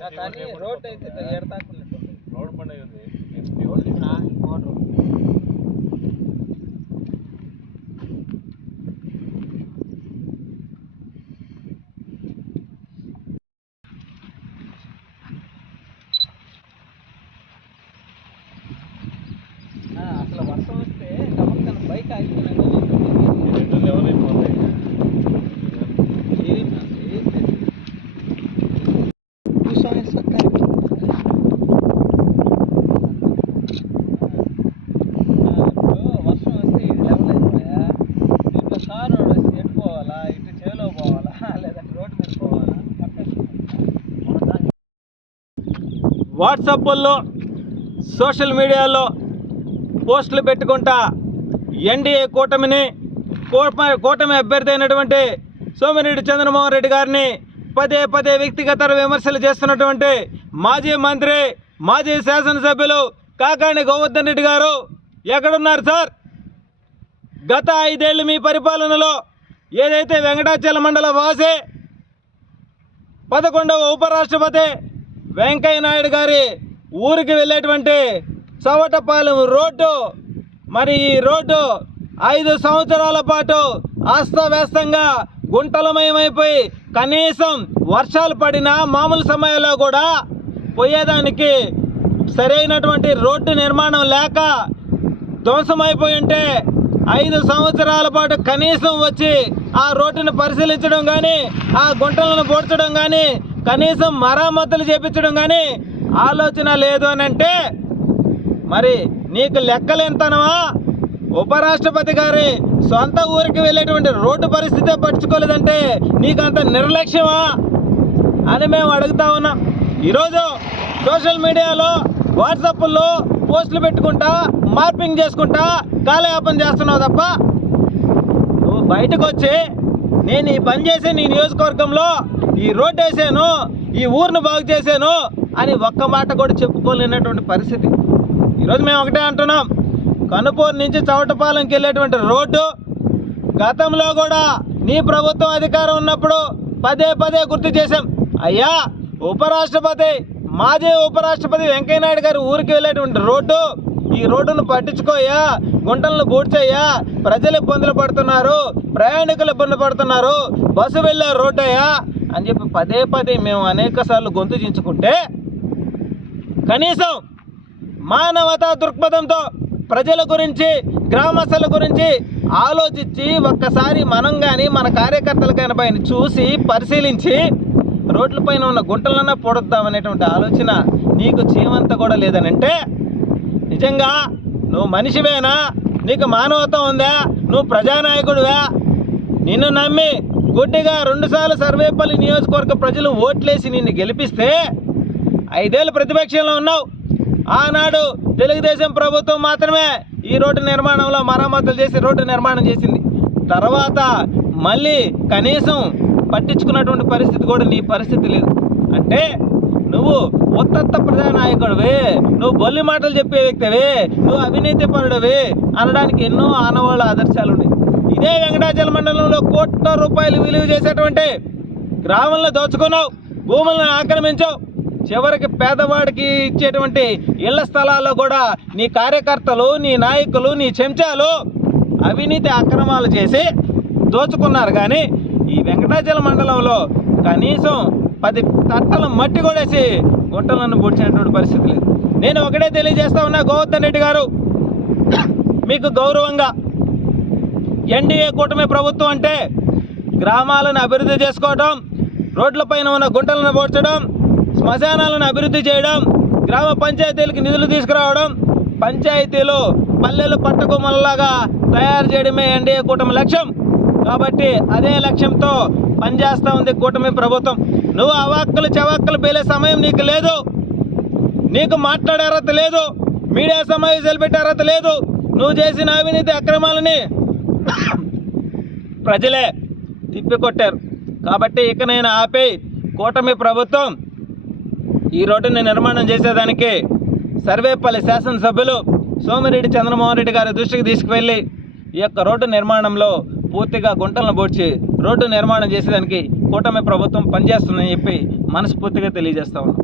కానీ రోడ్ అయితే ఎడతాకున్నట్టు రోడ్ పండుగ ఉంది. అసలు వర్షం వస్తే గమనిక బైక్ ఆగిపోయినా లెవెల్ అయిపోతాయి. వాట్సాప్లో సోషల్ మీడియాలో పోస్టులు పెట్టుకుంటా ఎన్డీఏ కూటమి అభ్యర్థి అయినటువంటి సోమిరెడ్డి చంద్రమోహన్ రెడ్డి గారిని పదే పదే వ్యక్తిగత విమర్శలు చేస్తున్నటువంటి మాజీ మంత్రి మాజీ శాసనసభ్యులు కాకాణి గోవర్ధన్ రెడ్డి గారు ఎక్కడున్నారు సార్? గత 5 ఏళ్ళు మీ పరిపాలనలో ఏదైతే వెంకటాచల మండల వాసి 11వ ఉపరాష్ట్రపతి వెంకయ్య నాయుడు గారి ఊరికి వెళ్ళేటువంటి చవటపాలెం రోడ్డు, మరి ఈ రోడ్డు 5 సంవత్సరాల పాటు అస్తవ్యస్తంగా గుంటలమయమైపోయి కనీసం వర్షాలు పడినా మామూలు సమయంలో కూడా పోయేదానికి సరైనటువంటి రోడ్డు నిర్మాణం లేక ధ్వంసమైపోయి ఉంటే 5 సంవత్సరాల పాటు కనీసం వచ్చి ఆ రోడ్డును పరిశీలించడం కానీ, ఆ గుంటలను పూడ్చడం కానీ, కనీసం మరమ్మతులు చేపించడం కానీ ఆలోచన లేదు అని అంటే మరి నీకు లెక్కలేంతనమా? ఉపరాష్ట్రపతి గారి సొంత ఊరికి వెళ్ళేటువంటి రోడ్డు పరిస్థితే పట్టించుకోలేదంటే నీకంత నిర్లక్ష్యమా అని మేము అడుగుతా ఉన్నాం. ఈరోజు సోషల్ మీడియాలో వాట్సాప్లో పోస్టులు పెట్టుకుంటా మార్పింగ్ చేసుకుంటా కాలయాపన చేస్తున్నావు తప్ప నువ్వు బయటకు వచ్చి నేను ఈ పని చేసి నీ నియోజకవర్గంలో ఈ రోడ్డు వేసాను, ఈ ఊరిని బాగు చేశాను అని ఒక్క మాట కూడా చెప్పుకోలేనటువంటి పరిస్థితి. ఈరోజు మేము ఒకటే అంటున్నాం, కనుపూరు నుంచి చవటపాలెంకి వెళ్ళేటువంటి రోడ్డు గతంలో కూడా నీ ప్రభుత్వం అధికారం ఉన్నప్పుడు పదే పదే గుర్తు చేశాం. అయ్యా ఉపరాష్ట్రపతి మాజీ ఉపరాష్ట్రపతి వెంకయ్య నాయుడు గారి ఊరికి వెళ్ళేటువంటి రోడ్డు, ఈ రోడ్డును పట్టించుకోయా, గుంటలను బూడ్చయ్యా, ప్రజలు ఇబ్బందులు పడుతున్నారు, ప్రయాణికులు ఇబ్బంది పడుతున్నారు, బస్సు వెళ్ళే రోడ్డు అయ్యా అని చెప్పి పదే పదే మేము అనేక సార్లు గొంతు చించుకుంటే కనీసం మానవతా దృక్పథంతో ప్రజల గురించి గ్రామస్తుల గురించి ఆలోచించి ఒక్కసారి మనం కానీ మన కార్యకర్తల కానీ పైన చూసి పరిశీలించి రోడ్లపైన ఉన్న గుంటలన్నా పొడుద్దామనేటువంటి ఆలోచన నీకు చీమంతా కూడా లేదనంటే నిజంగా నువ్వు మనిషివేనా? నీకు మానవత్వం ఉందా? నువ్వు ప్రజానాయకుడివా? నిన్ను నమ్మి గుడ్డిగా 2 సార్లు సర్వేపల్లి నియోజకవర్గ ప్రజలు ఓట్లేసి నిన్ను గెలిపిస్తే 5 ఏళ్ళు ప్రతిపక్షంలో ఉన్నావు. ఆనాడు తెలుగుదేశం ప్రభుత్వం మాత్రమే ఈ రోడ్డు నిర్మాణంలో మరమ్మతులు చేసి రోడ్డు నిర్మాణం చేసింది. తర్వాత మళ్ళీ కనీసం పట్టించుకున్నటువంటి పరిస్థితి కూడా నీ పరిస్థితి లేదు. అంటే నువ్వు ఉత్తత్త ప్రజానాయకుడివి, నువ్వు బొల్లి మాటలు చెప్పే వ్యక్తివి, నువ్వు అవినీతి పరుడివి అనడానికి ఎన్నో ఆనవాళ్ళ ఆదర్శాలు ఉన్నాయి. ఇదే వెంకటాచల మండలంలో కోట్ల రూపాయలు విలువ చేసేటువంటి గ్రామంలో దోచుకున్నావు, భూములను ఆక్రమించావు. చివరికి పేదవాడికి ఇచ్చేటువంటి ఇళ్ల స్థలాల్లో కూడా నీ కార్యకర్తలు, నీ నాయకులు, నీ చెంచాలు అవినీతి అక్రమాలు చేసి దోచుకున్నారు. కానీ ఈ వెంకటాచల మండలంలో కనీసం 10 తట్టల మట్టి కొడేసి గుంటలను పూడ్చినటువంటి పరిస్థితి లేదు. నేను ఒకటే తెలియజేస్తా ఉన్నా, గోవర్ధన్ రెడ్డి గారు, మీకు గౌరవంగా ఎన్డీఏ కూటమి ప్రభుత్వం అంటే గ్రామాలను అభివృద్ధి చేసుకోవడం, రోడ్లపైన ఉన్న గుంటలను పూడ్చడం, శ్మశానాలను అభివృద్ధి చేయడం, గ్రామ పంచాయతీలకు నిధులు తీసుకురావడం, పంచాయతీలు పల్లెలు పట్టకొమ్మలలాగా తయారు చేయడమే ఎన్డీఏ కూటమి లక్ష్యం. కాబట్టి అదే లక్ష్యంతో పనిచేస్తూ ఉంది కూటమి ప్రభుత్వం. నువ్వు అవాక్కులు చవాక్కులు పేలే సమయం నీకు లేదు, నీకు మాట్లాడే అర్హత లేదు, మీడియా సమావేశాలు పెట్టే అర్హత లేదు. నువ్వు చేసిన అవినీతి అక్రమాలని ప్రజలే తిప్పికొట్టారు. కాబట్టి ఇకనైనా ఆపి కూటమి ప్రభుత్వం ఈ రోడ్డుని నిర్మాణం చేసేదానికి సర్వేపల్లి శాసనసభ్యులు సోమిరెడ్డి చంద్రమోహన్ రెడ్డి గారి దృష్టికి తీసుకువెళ్ళి ఈ యొక్క రోడ్డు నిర్మాణంలో పూర్తిగా గుంటలను పూడ్చి రోడ్డు నిర్మాణం చేసేదానికి కూటమి ప్రభుత్వం పనిచేస్తుందని చెప్పి మనస్ఫూర్తిగా తెలియజేస్తా ఉన్నాం.